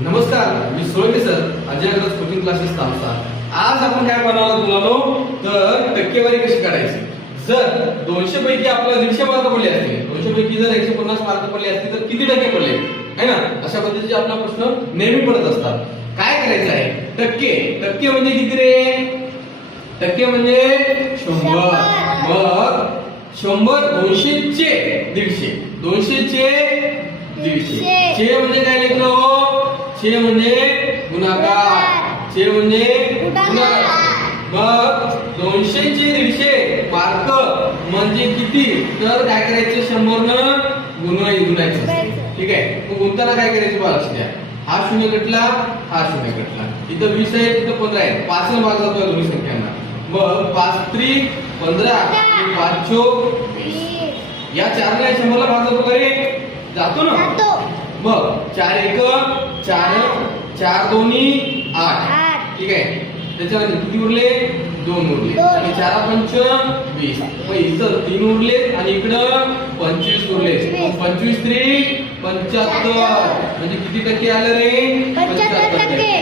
नमस्कार, मी सोळके सर, अजय अग्रज coaching classes तामसा. आज आपण काय बनवणार मुलांनो, तर टक्केवारी कशी काढायची. जर 200 पैकी आपल्याला 150 मार्क पडले असतील, 200 पैकी जर 150 मार्क पडले असतील तर किती टक्के पडले है ना, अशा पद्धतीचे आपला प्रश्न नेहमी पडत असतात. काय करायचं आहे, टक्के टक्के म्हणजे किती रे, टक्के म्हणजे 100. मग 100 200 चे 150, 200 चे 150. चे म्हणजे काय लिहितो, छे म्हणजे गुणाकार, छे म्हणजे गुणाकार. मग 200 चे 150 मार्क म्हणजे किती, तर काय करायचे 100 न गुणायचं. ठीक आहे, मग गुणताना काय करायचं बघा, लक्ष द्या. हा शून्य कटला, हा शून्य कटला, इथं 20 आहे, इथं 15 आहे, 5 ने भाग जातो दोन्ही संख्यांना. मग 5 त्रिक 15, 5 चोक 20. या 4 ने 100 ला भाग जातो का रे, जातो ना. मग 4 1 4, 4 दोन्ही 8. ठीक आहे, त्याच्यानंतर किती उरले, 2 उरले, आणि 4 पंच 20. मग इथं 3 उरले आणि इकडं 25 उरले. 25 त्रिक 75, म्हणजे किती टक्के आलं रे, 75 टक्के.